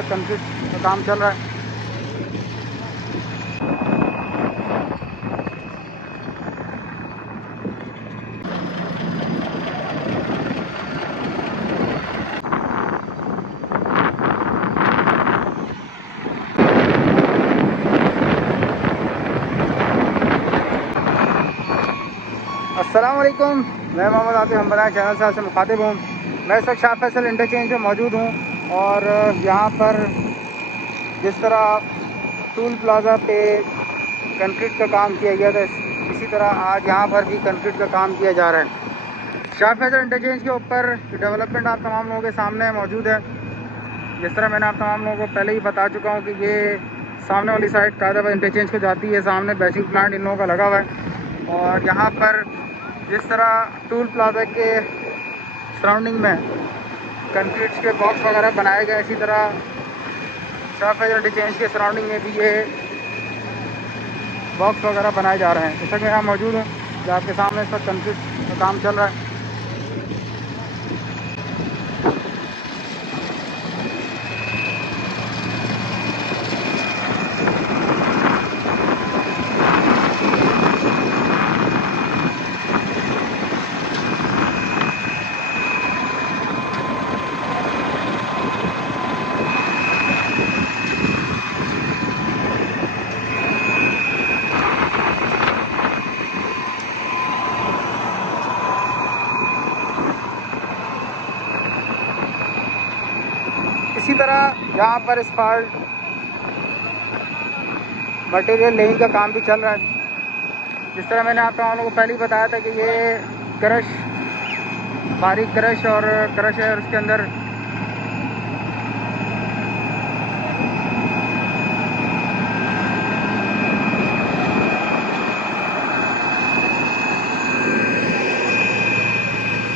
वक्त कंक्रीट का काम चल रहा है। अस्सलाम वालेकुम, मैं मोहम्मद आतिफ हमबरान चैनल साहब से मुखातिब हूँ। मैं इस वक्त शाह फैसल इंटरचेंज में मौजूद हूँ और यहाँ पर जिस तरह टूल प्लाज़ा पे कंक्रीट का काम किया गया था, इसी तरह आज यहाँ पर भी कंक्रीट का काम किया जा रहा है। शाह फैसल इंटरचेंज के ऊपर डेवलपमेंट आप तमाम लोगों के सामने मौजूद है। जिस तरह मैंने आप तमाम लोगों को पहले ही बता चुका हूँ कि ये सामने वाली साइड कायदाबाद इंटरचेंज को जाती है, सामने बैचिंग प्लांट इन लोगों का लगा हुआ है। और यहाँ पर जिस तरह टूल प्लाजा के सराउंडिंग में कंक्रीट के बॉक्स वगैरह बनाए गए, इसी तरह शाह फैसल इंटरचेंज के सराउंडिंग में भी ये बॉक्स वगैरह बनाए जा रहे हैं। इस वक्त मैं यहाँ मौजूद हूँ जो आपके सामने इस वक्त कंक्रीट का काम चल रहा है। इसी तरह यहाँ पर एस्फाल्ट मटेरियल लेइंग का काम भी चल रहा है। जिस तरह मैंने आप लोगों को पहले ही बताया था कि ये क्रश, बारीक क्रश है और उसके अंदर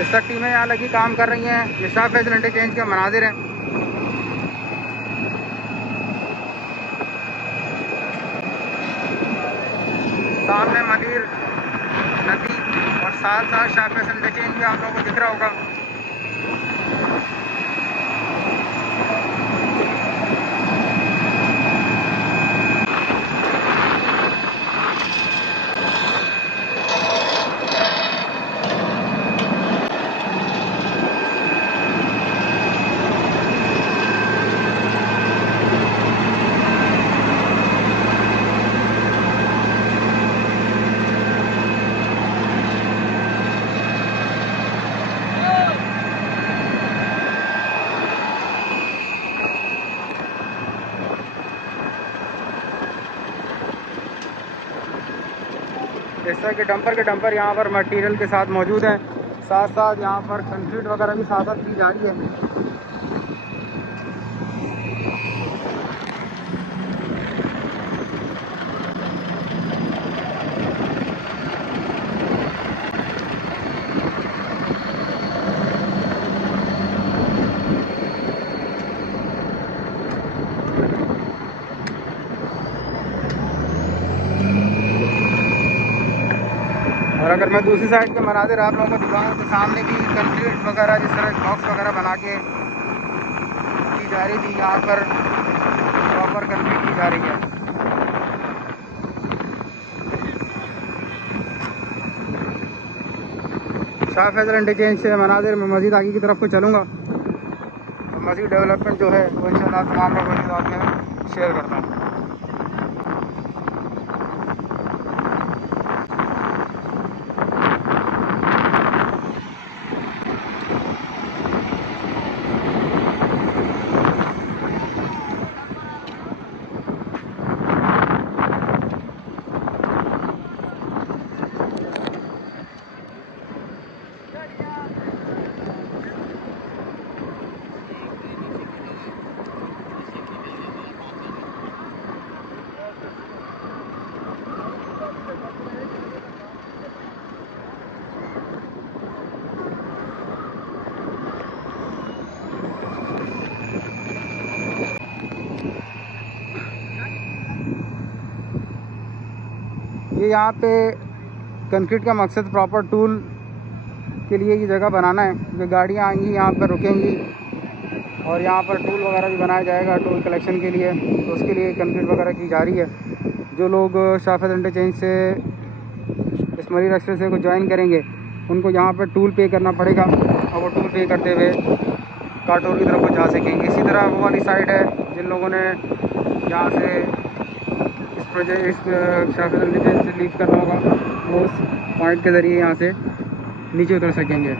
इस तक टीमें यहाँ लगी काम कर रही हैं। ये शाह फैसल इंटरचेंज के मनाजिर हैं। सामने मदीर नदी और साथ साथ शाह फैसल इंटरचेंज भी आप लोगों को दिख रहा होगा। जैसा कि डंपर के डंपर यहाँ पर मटेरियल के साथ मौजूद हैं, साथ साथ यहाँ पर कंक्रीट वगैरह भी साथ साथ की जा रही है। और अगर मैं दूसरी साइड के मनाजिर आप लोगों को दिखाऊँ तो सामने भी कंक्रीट वगैरह जिस तरह बॉक्स वगैरह बना के की जा रही थी, यहाँ पर प्रॉपर कंक्रीट की जा रही है। शाह फैसल इंटरचेंज से मनाजिर में मज़ीद आगे की तरफ को चलूँगा तो मज़ीद डेवलपमेंट जो है वो इंशाल्लाह तमाम लोगों के साथ में शेयर करता हूँ। ये यहाँ पे कंक्रीट का मकसद प्रॉपर टूल के लिए ये जगह बनाना है। ये गाड़ियाँ आएंगी यहाँ पर रुकेंगी और यहाँ पर टूल वगैरह भी बनाया जाएगा टूल कलेक्शन के लिए, तो उसके लिए कंक्रीट वगैरह की जा रही है। जो लोग शाफेद इंटरचेंज से इस मरीन एक्सप्रेस वे को ज्वाइन करेंगे उनको यहाँ पर टूल पे करना पड़ेगा, और वो टूल पे करते हुए काटोर की तरफ को जा सकेंगे। इसी तरह वो वाली साइड है, जिन लोगों ने यहाँ से इस शाफेद इंटरचेंज से लीव करना होगा वो उस पॉइंट के ज़रिए यहाँ से नीचे उतर सकेंगे।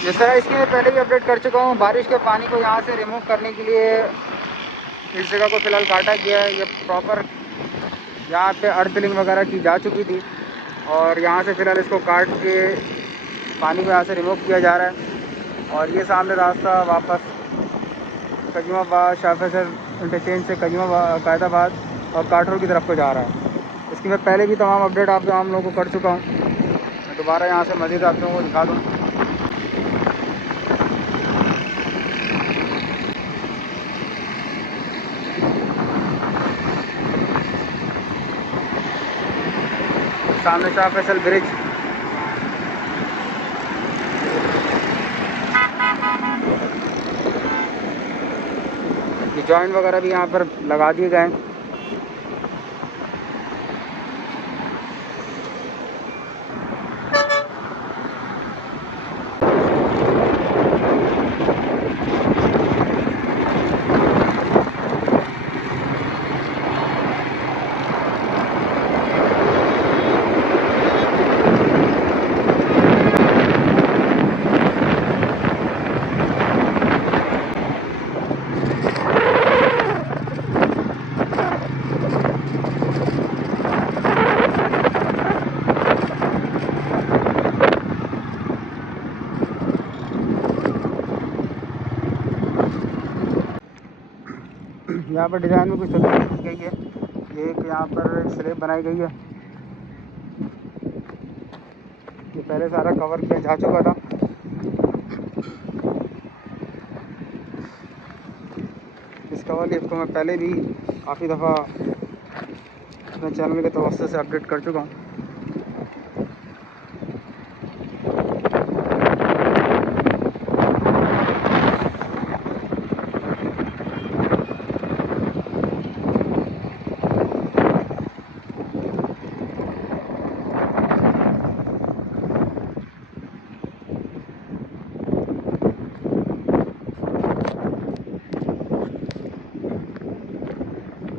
जिस तरह इसकी मैं पहले भी अपडेट कर चुका हूँ, बारिश के पानी को यहाँ से रिमूव करने के लिए इस जगह को फ़िलहाल काटा गया है। ये प्रॉपर यहाँ पे अर्थ फिलिंग वगैरह की जा चुकी थी, और यहाँ से फ़िलहाल इसको काट के पानी को यहाँ से रिमूव किया जा रहा है। और ये सामने रास्ता वापस कजूमाबाद शाफेद इंटरचेंज से कायदाबाद और काठोर की तरफ को जा रहा है। इसकी मैं पहले भी तमाम अपडेट आप लोगों को कर चुका हूँ। मैं दोबारा यहाँ से मज़ीद आप लोगों को दिखा दूँ। सामने शाह फैसल ब्रिज, ये जॉइंट वगैरह भी यहाँ पर लगा दिए गए हैं। यहाँ पर डिज़ाइन में कुछ तब्दीली की गई है। ये एक यहाँ पर स्लैब बनाई गई है, ये पहले सारा कवर किया जा चुका था। इस कवर लिफ्ट को मैं पहले भी काफ़ी दफ़ा अपने चैनल के तवज्जो से अपडेट कर चुका हूँ।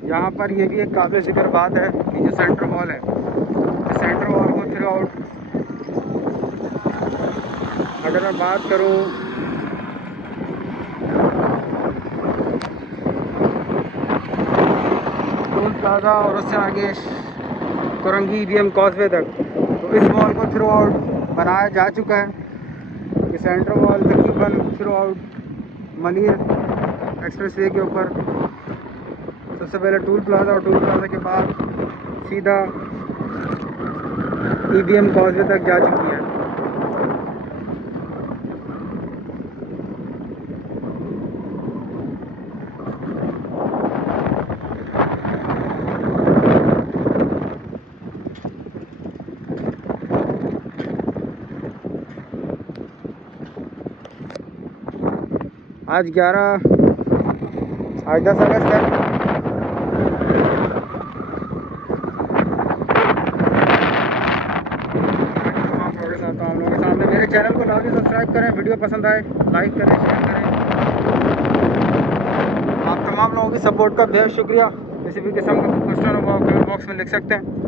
यहाँ पर ये भी एक काबिल ज़िक्र बात है कि जो सेंटर वॉल है, सेंटर वॉल को थ्रू आउट अगर मैं बात करूँ टोल प्लाजा और उससे आगे कोरंगी EVM कॉजवे तक, तो इस वॉल को थ्रू आउट बनाया जा चुका है। ये सेंटर वॉल तकरीबन through out Munir express way के ऊपर सबसे पहले टूल प्लाजा और टूल प्लाजा के बाद सीधा EVM कॉजवे तक जा चुकी है। आज 10 अगस्त है। आता हूँ आप लोगों के सामने। मेरे चैनल को लाजमी सब्सक्राइब करें, वीडियो पसंद आए लाइक करें, शेयर करें। आप तमाम लोगों की सपोर्ट का बेहद शुक्रिया। किसी भी किस्म का क्वेश्चन हो कमेंट बॉक्स में लिख सकते हैं।